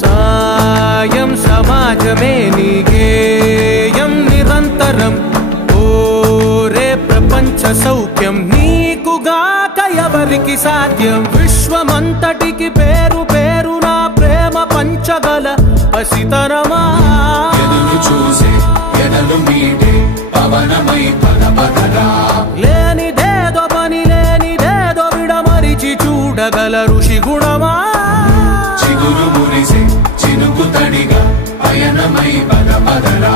సాయం సమాజమే నీ గేయం నిరంతరం ఓరే ప్రపంచ సౌఖ్యం నీకుగాక ఎవరికి సాధ్యం విశ్వమంతటికి పేరు పేరు నా ప్రేమ పంచగల పసితరమా ఎదురు చూసే ఎదలు మీటే పవనమై పదపదరా లేనిదేదో పని లేనిదేదో విడమరిచి చూడగల ఋషి గుణమా చిగురు మురిసే చినుకు తడిగా పయనమై పదపదరా